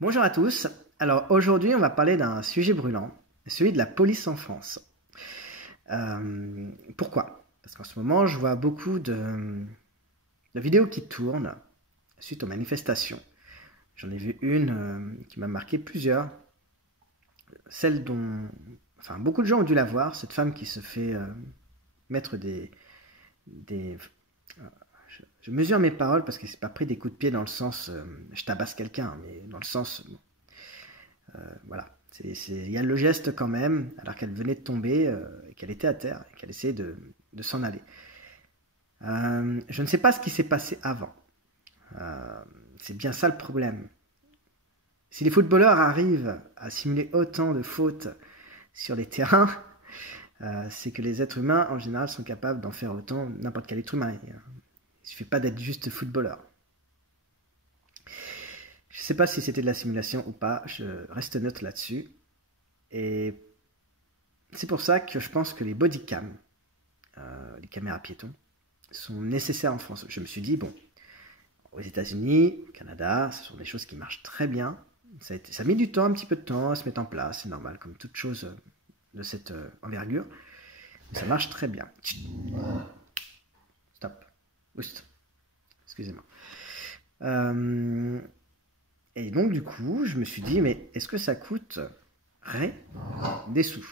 Bonjour à tous. Alors aujourd'hui, on va parler d'un sujet brûlant, celui de la police en France. Pourquoi? Parce qu'en ce moment, je vois beaucoup de vidéos qui tournent suite aux manifestations. J'en ai vu une qui m'a marqué plusieurs. Celle dont, enfin, beaucoup de gens ont dû la voir, cette femme qui se fait mettre des je mesure mes paroles parce que c'est pas pris des coups de pied dans le sens je tabasse quelqu'un, mais dans le sens bon, voilà. Il y a le geste quand même, alors qu'elle venait de tomber, et qu'elle était à terre, et qu'elle essayait de s'en aller. Je ne sais pas ce qui s'est passé avant. C'est bien ça le problème. Si les footballeurs arrivent à simuler autant de fautes sur les terrains, c'est que les êtres humains, en général, sont capables d'en faire autant n'importe quel être humain. Il ne suffit pas d'être juste footballeur. Je ne sais pas si c'était de la simulation ou pas, je reste neutre là-dessus. Et c'est pour ça que je pense que les bodycams, les caméras piétons, sont nécessaires en France. Je me suis dit, bon, aux États-Unis, au Canada, ce sont des choses qui marchent très bien. Ça a mis du temps, un petit peu de temps à se mettre en place, c'est normal, comme toute chose de cette envergure. Mais ça marche très bien. Stop. Oust. Excusez-moi. Et donc, du coup, je me suis dit, mais est-ce que ça coûterait des sous?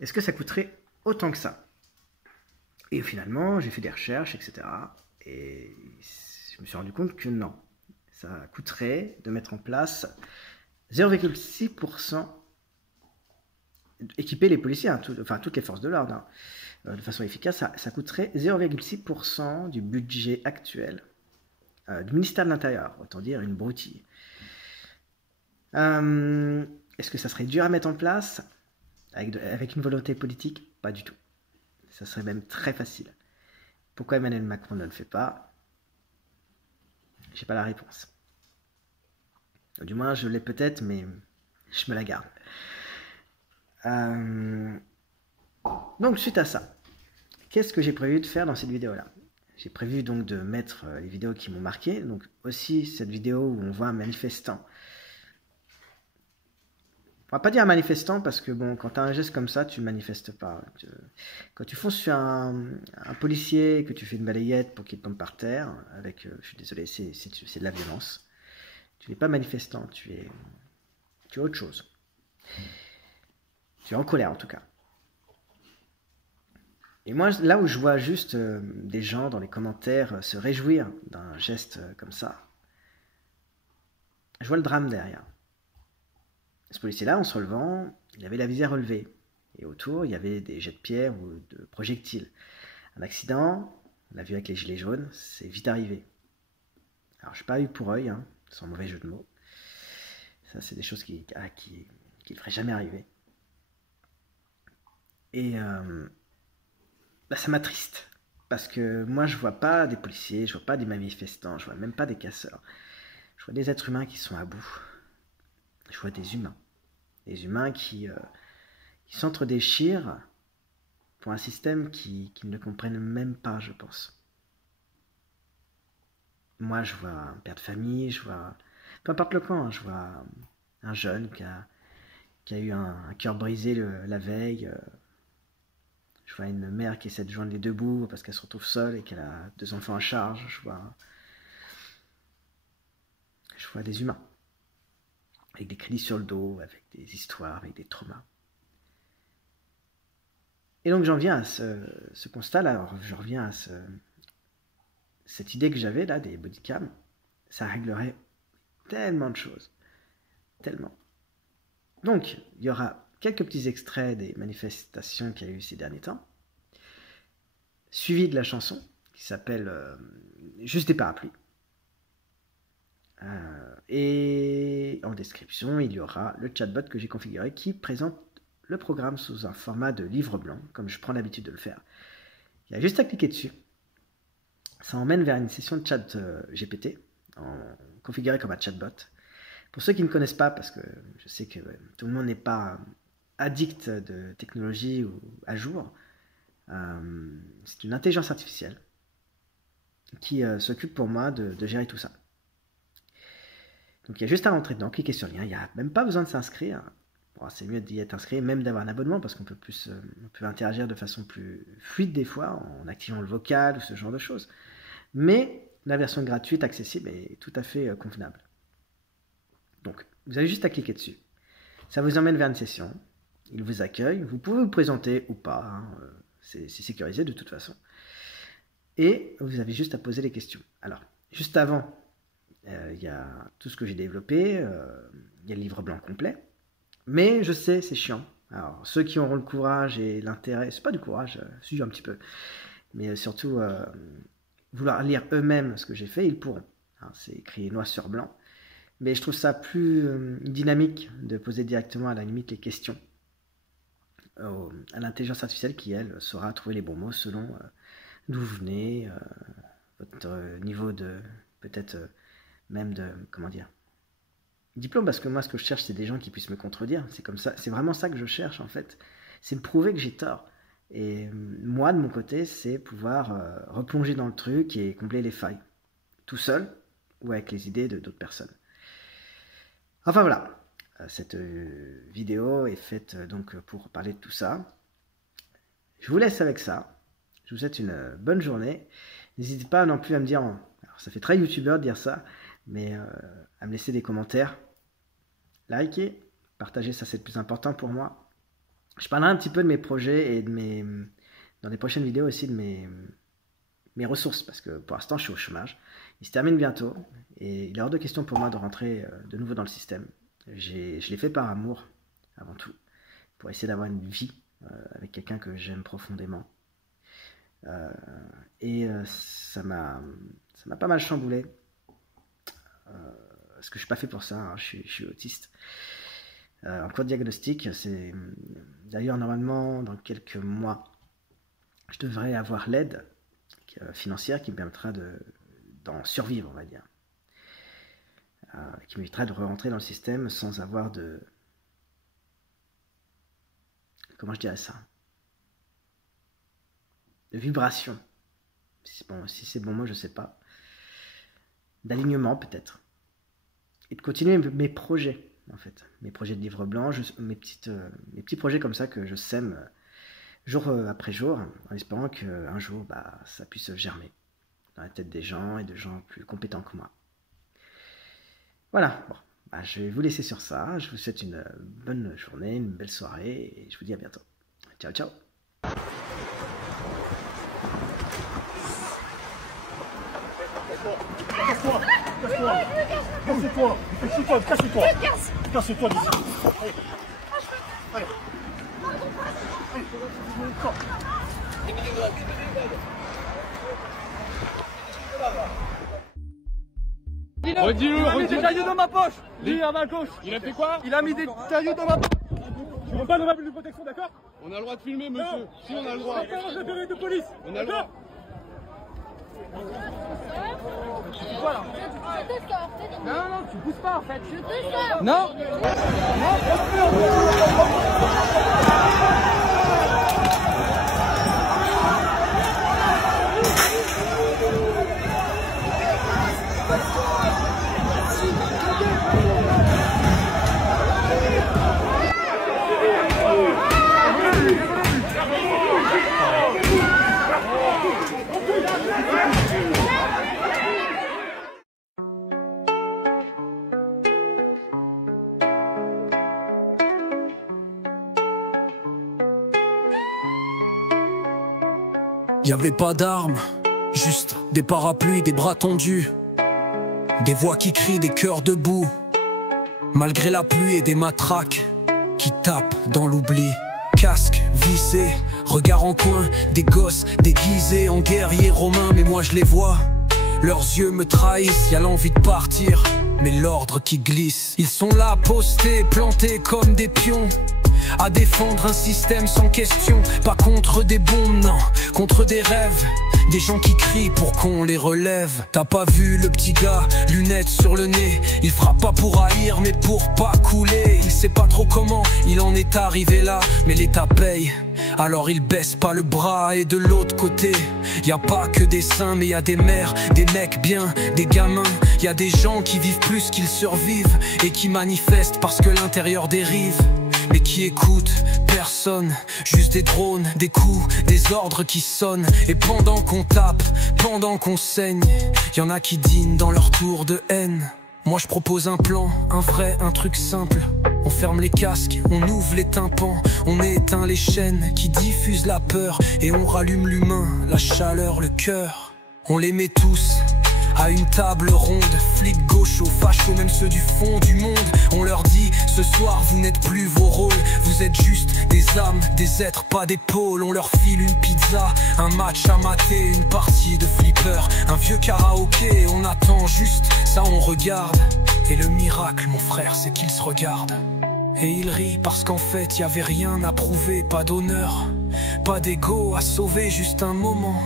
Est-ce que ça coûterait autant que ça? Et finalement, j'ai fait des recherches, etc. Et je me suis rendu compte que non. Ça coûterait de mettre en place 0,6% équiper les policiers, hein, enfin toutes les forces de l'ordre, hein, de façon efficace. Ça coûterait 0,6% du budget actuel du ministère de l'Intérieur, autant dire une broutille. Est-ce que ça serait dur à mettre en place avec une volonté politique? Pas du tout. Ça serait même très facile. Pourquoi Emmanuel Macron ne le fait pas? J'ai pas la réponse. Du moins, je l'ai peut-être, mais je me la garde. Donc, suite à ça, qu'est-ce que j'ai prévu de faire dans cette vidéo-là? J'ai prévu donc de mettre les vidéos qui m'ont marqué, donc aussi cette vidéo où on voit un manifestant. On va pas dire un manifestant parce que bon, quand tu as un geste comme ça, tu ne manifestes pas. Quand tu fonces sur un policier, que tu fais une balayette pour qu'il tombe par terre, avec, je suis désolé, c'est de la violence. Tu n'es pas manifestant, tu es autre chose. Tu es en colère en tout cas. Et moi, là où je vois juste des gens dans les commentaires se réjouir d'un geste comme ça, je vois le drame derrière. Ce policier-là, en se relevant, il avait la visière relevée. Et autour, il y avait des jets de pierre ou de projectiles. Un accident, on l'a vu avec les gilets jaunes, c'est vite arrivé. Alors, je n'ai pas eu pour œil, hein, sans mauvais jeu de mots. Ça, c'est des choses qui ne feraient jamais arriver. Et ça m'attriste. Parce que moi, je vois pas des policiers, je vois pas des manifestants, je vois même pas des casseurs. Je vois des êtres humains qui sont à bout. Je vois des humains. Des humains qui s'entre-déchirent pour un système qu'ils ne comprennent même pas, je pense. Moi, je vois un père de famille, je vois... Peu importe le camp, hein, je vois un jeune qui a eu un cœur brisé la veille. Je vois une mère qui essaie de joindre les deux bouts parce qu'elle se retrouve seule et qu'elle a 2 enfants à charge. Je vois des humains avec des crédits sur le dos, avec des histoires, avec des traumas. Et donc j'en viens à ce constat-là, alors je reviens à cette idée que j'avais là des bodycams. Ça réglerait tellement de choses, tellement. Donc il y aura quelques petits extraits des manifestations qu'il y a eu ces derniers temps, suivi de la chanson qui s'appelle Juste des parapluies. Et en description, il y aura le chatbot que j'ai configuré qui présente le programme sous un format de livre blanc, comme je prends l'habitude de le faire. Il y a juste à cliquer dessus. Ça emmène vers une session de chat GPT, configurée comme un chatbot. Pour ceux qui ne connaissent pas, parce que je sais que tout le monde n'est pas addict de technologie ou à jour, c'est une intelligence artificielle qui s'occupe pour moi de gérer tout ça. Donc il y a juste à rentrer dedans, cliquer sur le lien, il n'y a même pas besoin de s'inscrire. Bon, c'est mieux d'y être inscrit, même d'avoir un abonnement, parce qu'on peut on peut interagir de façon plus fluide des fois, en activant le vocal ou ce genre de choses. Mais la version gratuite, accessible, est tout à fait convenable. Donc, vous avez juste à cliquer dessus. Ça vous emmène vers une session, il vous accueille, vous pouvez vous présenter ou pas, hein, c'est sécurisé de toute façon. Et vous avez juste à poser les questions. Alors, juste avant, il y a tout ce que j'ai développé, il y a le livre blanc complet. Mais je sais, c'est chiant. Alors, ceux qui auront le courage et l'intérêt, c'est pas du courage, si un petit peu, mais surtout vouloir lire eux-mêmes ce que j'ai fait, ils pourront. Hein, c'est écrit noir sur blanc. Mais je trouve ça plus dynamique de poser directement à la limite les questions à l'intelligence artificielle qui, elle, saura trouver les bons mots selon d'où vous venez, votre niveau de, peut-être même de, comment dire, diplôme, parce que moi ce que je cherche c'est des gens qui puissent me contredire, c'est comme ça, c'est vraiment ça que je cherche en fait, c'est me prouver que j'ai tort, et moi de mon côté c'est pouvoir replonger dans le truc et combler les failles, tout seul ou avec les idées de d'autres personnes. Enfin voilà, cette vidéo est faite donc pour parler de tout ça. Je vous laisse avec ça, je vous souhaite une bonne journée, n'hésitez pas non plus à me dire, alors ça fait très youtubeur de dire ça, mais à me laisser des commentaires, liker, partager, ça c'est le plus important pour moi. Je parlerai un petit peu de mes projets et dans les prochaines vidéos aussi de mes ressources, parce que pour l'instant je suis au chômage, il se termine bientôt, et il est hors de question pour moi de rentrer de nouveau dans le système. Je l'ai fait par amour, avant tout, pour essayer d'avoir une vie avec quelqu'un que j'aime profondément. Ça m'a pas mal chamboulé, parce que je suis pas fait pour ça, hein, je suis autiste, en cours de diagnostic. C'est d'ailleurs normalement dans quelques mois je devrais avoir l'aide financière qui me permettra d'en survivre, on va dire, qui m'évitera de rentrer dans le système sans avoir de, comment je dirais ça, de vibration, si c'est bon mot, je sais pas, d'alignement peut-être, et de continuer mes projets, en fait, mes projets de livre blanc, mes petits projets comme ça que je sème jour après jour, en espérant qu'un jour ça puisse germer dans la tête des gens et de gens plus compétents que moi. Voilà, bon, je vais vous laisser sur ça, je vous souhaite une bonne journée, une belle soirée, et je vous dis à bientôt. Ciao, ciao. Casse-toi, casse-toi, casse-toi, casse-toi, casse-toi, casse-toi d'ici. Allez, Redis-le, il a mis des cailloux dans ma poche. Lui à ma gauche. Il a fait quoi? Il a mis des cailloux dans ma poche. Tu veux pas de ma bulle de protection, d'accord? On a le droit de filmer, monsieur. Non. Si, on a le droit. Je vais de police. On a le droit. C'est quoi là? Non, tu pousses pas en fait. Je te sors. Non. Y'avait pas d'armes, juste des parapluies, des bras tendus, des voix qui crient, des cœurs debout, malgré la pluie et des matraques qui tapent dans l'oubli. Casque vissé, regard en coin, des gosses déguisés en guerriers romains, mais moi je les vois, leurs yeux me trahissent, y'a l'envie de partir, mais l'ordre qui glisse. Ils sont là postés, plantés comme des pions, à défendre un système sans question. Pas contre des bombes, non, contre des rêves. Des gens qui crient pour qu'on les relève. T'as pas vu le petit gars, lunettes sur le nez? Il frappe pas pour haïr mais pour pas couler. Il sait pas trop comment il en est arrivé là, mais l'État paye, alors il baisse pas le bras. Et de l'autre côté, y a pas que des saints, mais y a des mères, des mecs bien, des gamins. Y a des gens qui vivent plus qu'ils survivent et qui manifestent parce que l'intérieur dérive. Mais qui écoute? Personne, juste des drones, des coups, des ordres qui sonnent. Et pendant qu'on tape, pendant qu'on saigne, y'en a qui dînent dans leur tour de haine. Moi je propose un plan, un vrai, un truc simple. On ferme les casques, on ouvre les tympans, on éteint les chaînes qui diffusent la peur, et on rallume l'humain, la chaleur, le cœur. On les met tous à une table ronde, flics gauchos, fachos, même ceux du fond du monde. On leur dit, ce soir vous n'êtes plus vos rôles, vous êtes juste des âmes, des êtres, pas des pôles. On leur file une pizza, un match à mater, une partie de flipper, un vieux karaoké. On attend juste, ça on regarde. Et le miracle, mon frère, c'est qu'ils se regardent. Et ils rient parce qu'en fait y avait rien à prouver, pas d'honneur, pas d'ego à sauver, juste un moment,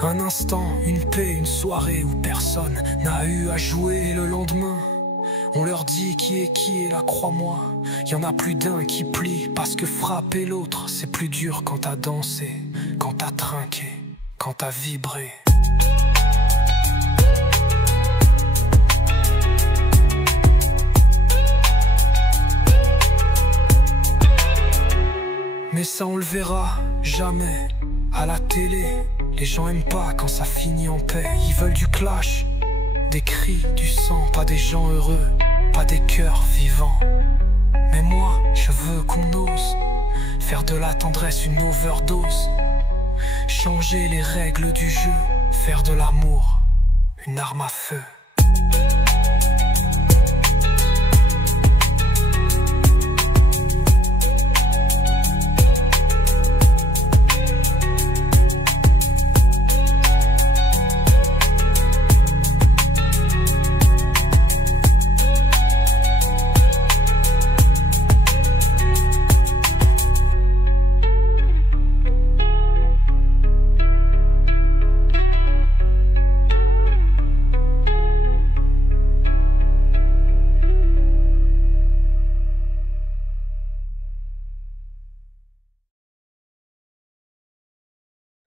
un instant, une paix, une soirée où personne n'a eu à jouer le lendemain. On leur dit qui est là, crois-moi, y en a plus d'un qui plie parce que frapper l'autre c'est plus dur quand t'as dansé, quand t'as trinqué, quand t'as vibré. Mais ça on le verra jamais à la télé. Les gens aiment pas quand ça finit en paix. Ils veulent du clash, des cris, du sang. Pas des gens heureux, pas des cœurs vivants. Mais moi, je veux qu'on ose faire de la tendresse une overdose. Changer les règles du jeu, faire de l'amour une arme à feu.